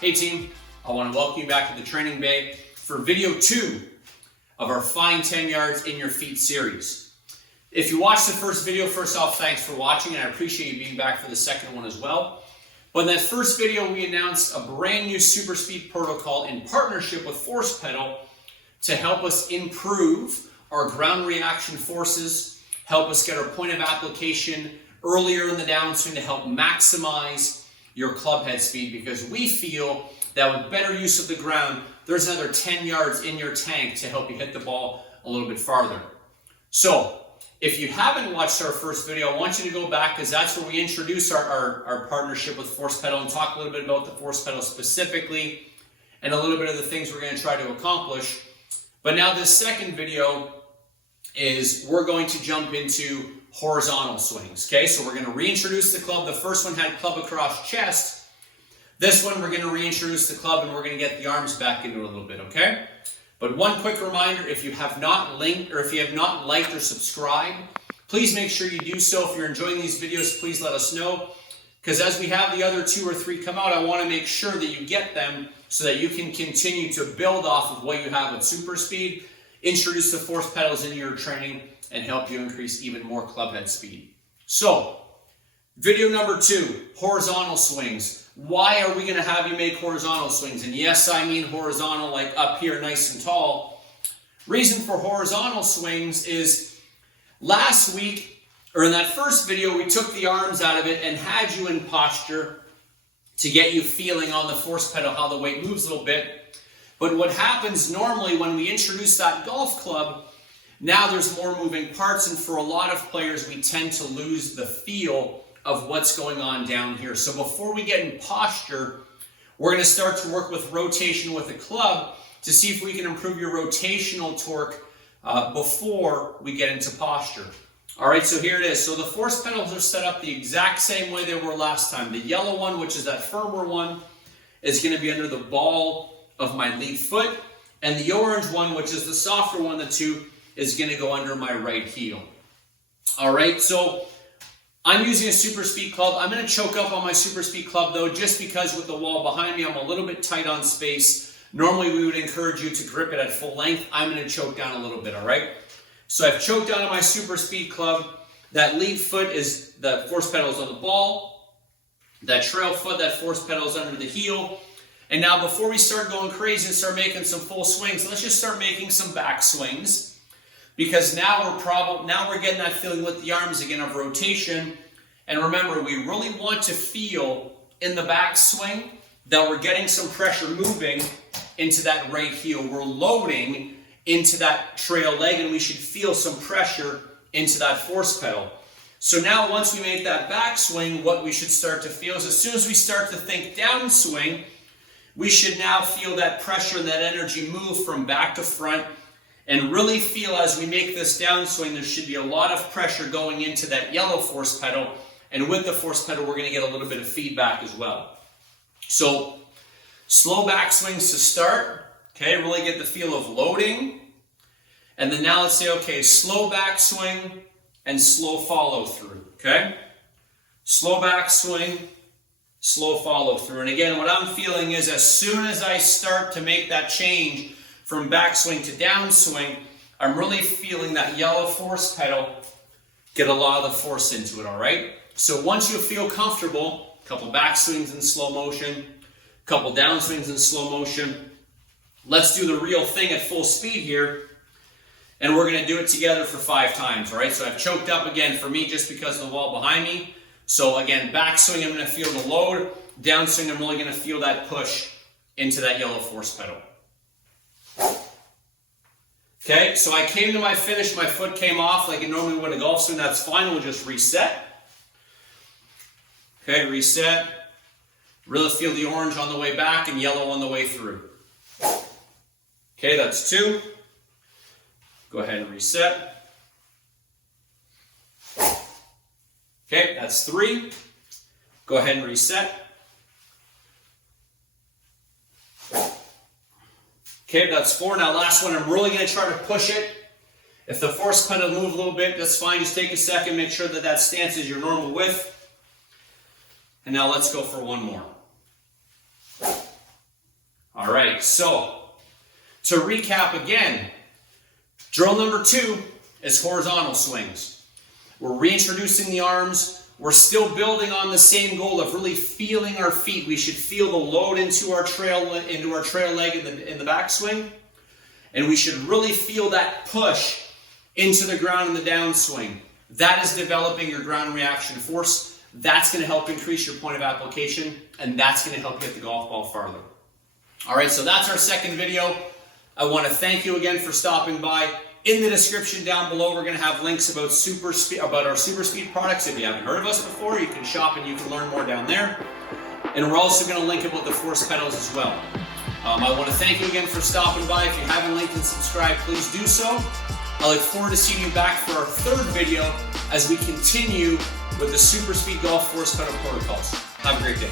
Hey team, I want to welcome you back to the training bay for video 2 of our Find 10 Yards in Your Feet series. If you watched the first video, first off, thanks for watching, and I appreciate you being back for the second one as well. But in that first video, we announced a brand new SuperSpeed protocol in partnership with Force Pedal to help us improve our ground reaction forces, help us get our point of application earlier in the downswing to help maximize your club head speed, because we feel that with better use of the ground, there's another 10 yards in your tank to help you hit the ball a little bit farther. So if you haven't watched our first video, I want you to go back, because that's where we introduce our partnership with Force Pedal and talk a little bit about the Force Pedal specifically and a little bit of the things we're going to try to accomplish. But now this second video is we're going to jump into horizontal swings. Okay, so we're going to reintroduce the club. The first one had club across chest. This one we're going to reintroduce the club and we're going to get the arms back into it a little bit, okay? But one quick reminder, if you have not linked or if you have not liked or subscribed, please make sure you do so. If you're enjoying these videos, please let us know, because as we have the other 2 or 3 come out, I want to make sure that you get them so that you can continue to build off of what you have with SuperSpeed, introduce the Force Pedals into your training, and help you increase even more club head speed. So, video number 2, horizontal swings. Why are we going to have you make horizontal swings? And yes, I mean horizontal, like up here, nice and tall. Reason for horizontal swings is last week, or in that first video, we took the arms out of it and had you in posture to get you feeling on the Force Pedal how the weight moves a little bit. But what happens normally when we introduce that golf club, now there's more moving parts, and for a lot of players, we tend to lose the feel of what's going on down here. So before we get in posture, we're going to start to work with rotation with the club to see if we can improve your rotational torque before we get into posture. All right, so here it is. So the Force Pedals are set up the exact same way they were last time. The yellow one, which is that firmer one, is going to be under the ball of my lead foot, and the orange one, which is the softer one, the 2, is going to go under my right heel. All right, so I'm using a SuperSpeed club. I'm going to choke up on my SuperSpeed club though, just because with the wall behind me, I'm a little bit tight on space. Normally we would encourage you to grip it at full length. I'm going to choke down a little bit, all right? So I've choked down on my SuperSpeed club. That lead foot is, the Force Pedal is on the ball. That trail foot, that Force Pedal is under the heel. And now before we start going crazy and start making some full swings, let's just start making some back swings. Because now we're getting that feeling with the arms again of rotation. And remember, we really want to feel in the back swing that we're getting some pressure moving into that right heel. We're loading into that trail leg, and we should feel some pressure into that Force Pedal. So now once we make that back swing, what we should start to feel is as soon as we start to think downswing, we should now feel that pressure and that energy move from back to front. And really feel as we make this downswing, there should be a lot of pressure going into that yellow Force Pedal. And with the Force Pedal, we're going to get a little bit of feedback as well. So, slow back swings to start. Okay, really get the feel of loading. And then now let's say, okay, slow back swing and slow follow through. Okay? Slow back swing, slow follow through. And again, what I'm feeling is as soon as I start to make that change from backswing to downswing, I'm really feeling that yellow Force Pedal get a lot of the force into it, all right? So once you feel comfortable, a couple backswings in slow motion, a couple downswings in slow motion, let's do the real thing at full speed here, and we're going to do it together for 5 times, all right? So I've choked up again for me just because of the wall behind me. So again, backswing, I'm going to feel the load. Downswing, I'm really going to feel that push into that yellow Force Pedal. Okay, so I came to my finish, my foot came off like it normally would a golf swing. That's fine, we'll just reset. Okay, reset. Really feel the orange on the way back and yellow on the way through. Okay, that's 2. Go ahead and reset. Okay, that's 3. Go ahead and reset. Okay, that's 4. Now last one, I'm really going to try to push it. If the Force Pedal move a little bit, that's fine. Just take a second, make sure that that stance is your normal width. And now let's go for one more. All right, so to recap again, drill number 2 is horizontal swings. We're reintroducing the arms. We're still building on the same goal of really feeling our feet. We should feel the load into our trail leg in the backswing. And we should really feel that push into the ground in the downswing. That is developing your ground reaction force. That's going to help increase your point of application, and that's going to help get the golf ball farther. All right, so that's our second video. I want to thank you again for stopping by. In the description down below, we're going to have links about our SuperSpeed products. If you haven't heard of us before, you can shop and you can learn more down there. And we're also going to link about the Force Pedals as well. I want to thank you again for stopping by. If you haven't liked and subscribed, please do so. I look forward to seeing you back for our third video as we continue with the SuperSpeed Golf Force Pedal protocols. Have a great day.